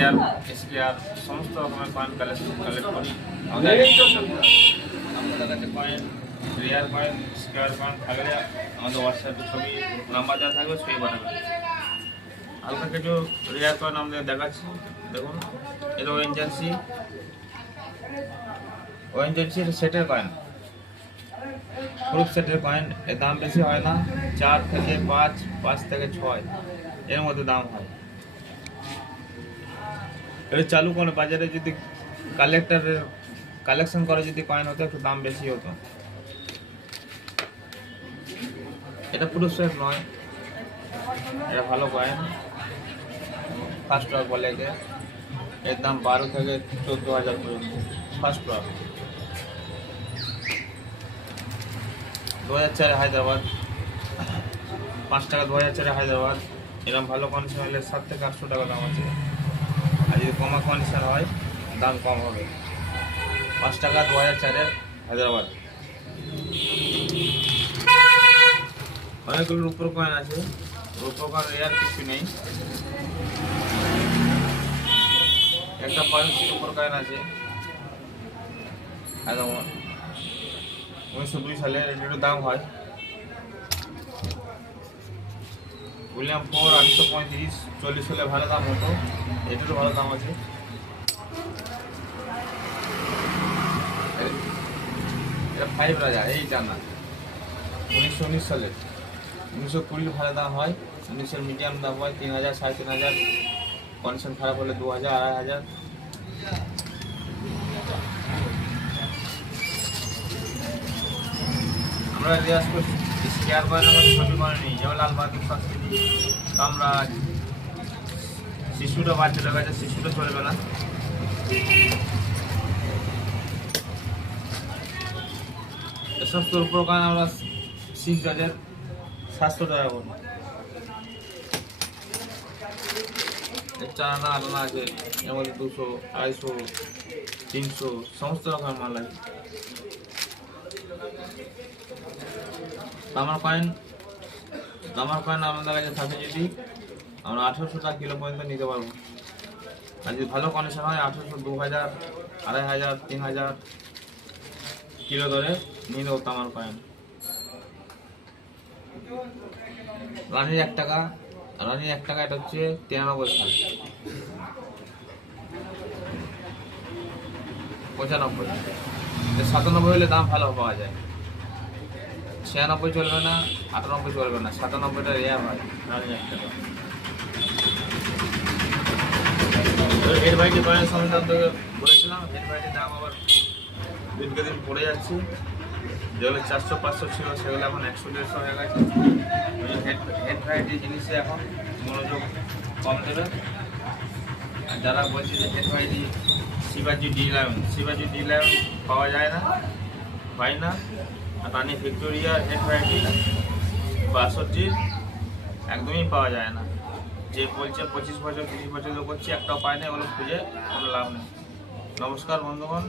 Rare square সমস্ত রকমের coin collect করি আমাদের আপনাদের কাছে কয়েন রেয়ার কয়েন স্কেয়ার কয়েন থাকলে আমাদের হোয়াটসঅ্যাপে ছবি নাম্বার দেওয়া থাকবে সেই পাঠাবেন। হালকা কিছু রেয়ার কয়েন আমাদের দেখাচ্ছি, দেখুন এটা ওএনজেন্সি সেটের কয়েন, গ্রুপ সেটের কয়েন। এর দাম বেশি হয় না, 4 থেকে 5, 5 থেকে 6 এর মধ্যে দাম হয়। এটা চালু কোনো বাজারে যদি কালেকশন করে যদি কয়েন হতো একটু দাম বেশি হতো। এটা পুরো সেট নয়, এটা ভালো কয়েন, ফার্স্ট ট্রাক বলে একে। এর দাম 12 থেকে 14,000 পর্যন্ত ফার্স্ট ট্রাক। 2004 হায়দ্রাবাদ, 5 টাকা 2004 হায়দ্রাবাদ। এরকম ভালো কন্ডিশন হলে 7 থেকে 800 টাকা দাম আছে। আর যদি কমা কন্ডিশন হয় দাম কম হবে। 5 টাকা 2004 হায়দ্রাবাদ। অনেকগুলো রূপোর কয়েন আছে, রূপোর কয়েন রেয়ার কিছু নেই। একটা কয়েন্সির উপর কয়েন আছে একদম 1902 সালে, এটার দাম হয় উইলিয়াম 4 835। 40 সালে ভালো দাম হতো, এটারও ভালো দাম আছে। এটা 5 রাজা, এইটা না 1919 সালে। 1920 ভালো দাম হয়, 1900 মিডিয়াম দাম হয় 3000 3,500, কন্ডিশন খারাপ হলে 2000 2,500। আমরা রিয়াজ করছি স্কেয়ার কয়েন আমাদের ছবি করে নিই, যেমন লাল বাহাদুর শাস্ত্রী, কামরাজ, শিশুটা বাচ্চাদের কাছে শিশুটা চলবে না। এসব তোর উপর কয়েন আমরা 6,700 টাকা করি। চারানা আলানা আছে, এর মধ্যে 200, 250, 300 সমস্ত রকমের মাল আছে। তামার কয়েন আমাদের কাছে থাকে যদি আমরা 1800 টাকা কিলো পর্যন্ত নিতে পারবো। আর যদি ভালো কন্ডিশন হয় 1800, 2000, 2500, 3000 কিলো ধরে নিয়ে দেবো তামার কয়েন। রানির 1 টাকা, এটা হচ্ছে 93 সাল, 95, 97 হলে দাম ভালো পাওয়া যায়। 96 চলবে না, 98 চলবে না, 97টা রেয়ার হয়। রানির 1 টাকা। হেড ভাইটি কয়েন সম্বন্ধে আপনাকে বলেছিলাম, হেড ভাইটির দাম আবার দিনকে দিন পড়ে যাচ্ছে। যেগুলো 400-500 ছিল সেগুলো এখন 100-150 হয়ে গেছে। হেড ভ্যারাইটি জিনিসে এখন মনোযোগ কম দেবে। আর যারা বলছে যে হেড ভ্যারাইটি শিবাজি D11 পাওয়া যায় না, পাই না। আর রানি ভিক্টোরিয়া হেড ভ্যারাইটি 62 একদমই পাওয়া যায় না। যে বলছে 25 বছর 30 বছর করছে, একটাও পায় না, এগুলো খুঁজে কোনো লাভ নেই। নমস্কার বন্ধুগণ,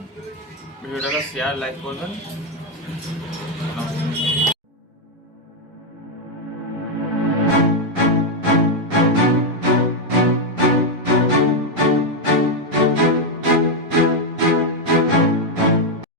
ভিডিওটাকে শেয়ার লাইক করবেন।